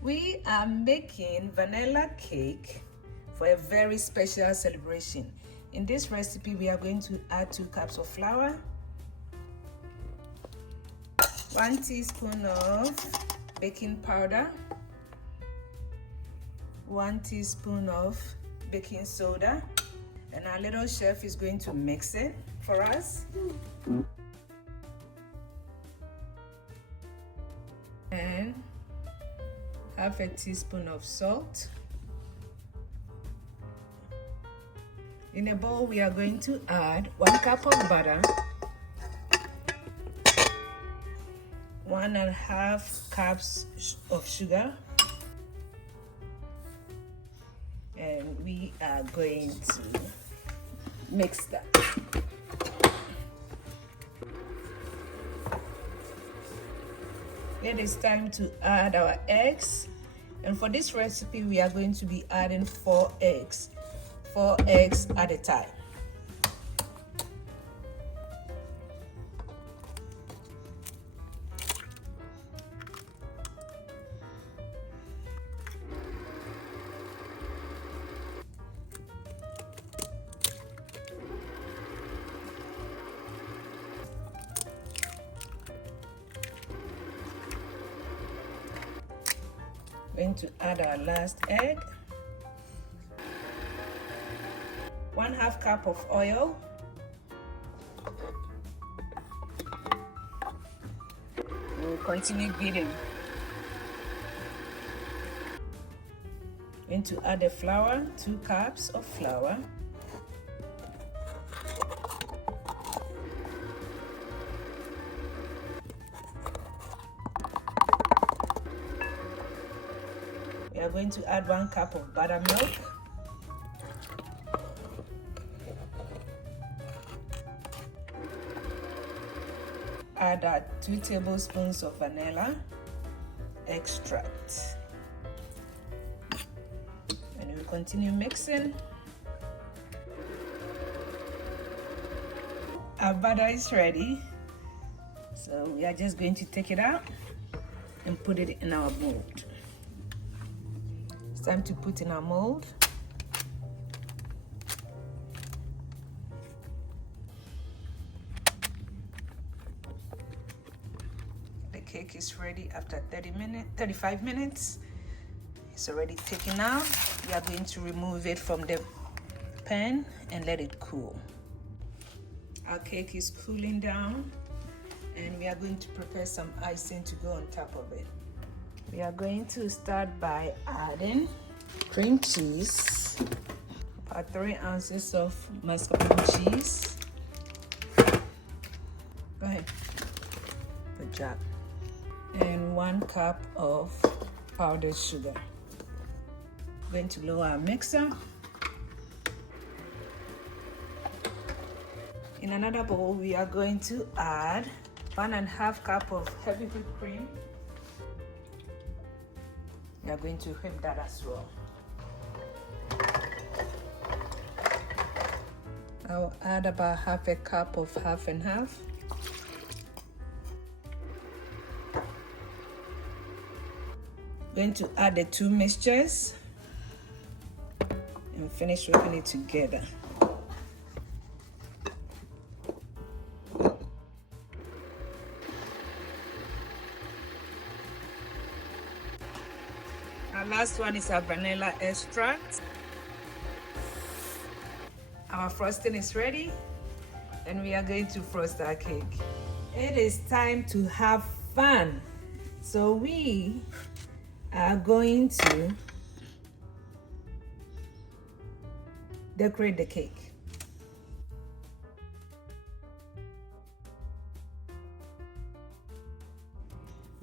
We are making vanilla cake for a very special celebration. In this recipe, we are going to add 2 cups of flour, 1 teaspoon of baking powder, 1 teaspoon of baking soda, and our little chef is going to mix it for us. And half a teaspoon of salt. In a bowl, we are going to add 1 cup of butter, 1.5 cups of sugar, and we are going to mix that. It is time to add our eggs, and for this recipe we are going to be adding 4 eggs at a time. Going to add our last egg, 1/2 cup of oil, we'll continue beating. Going to add the flour, 2 cups of flour, we are going to add 1 cup of buttermilk, add our 2 tablespoons of vanilla extract, and we'll continue mixing. Our butter is ready, so we are just going to take it out and put it in our mold. It's time to put in our mold. The cake is ready after 35 minutes. It's already taken out. We are going to remove it from the pan and let it cool. Our cake is cooling down, and we are going to prepare some icing to go on top of it. We are going to start by adding cream cheese, about 3 ounces of mascarpone cheese. Go ahead. Good job. And 1 cup of powdered sugar. Going to lower our mixer. In another bowl, we are going to add 1.5 cup of heavy whipped cream. We are going to whip that as well. I'll add about 1/2 cup of half and half. Going to add the 2 mixtures and finish whipping it together. Our last one is our vanilla extract. Our frosting is ready, and we are going to frost our cake. It is time to have fun. So we are going to decorate the cake.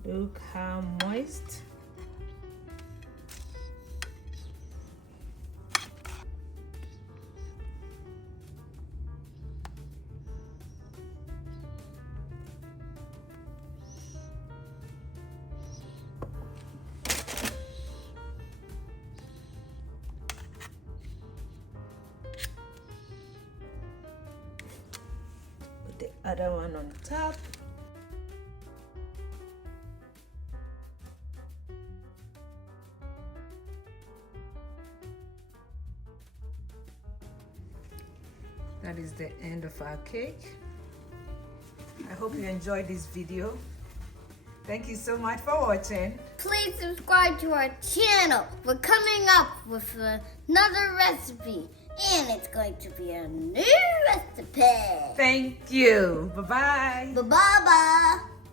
Look how moist. Put the other one on top. That is the end of our cake. I hope you enjoyed this video. Thank you so much for watching. Please subscribe to our channel. We're coming up with another recipe, and it's going to be a new recipe. Thank you. Bye-bye. Bye-bye.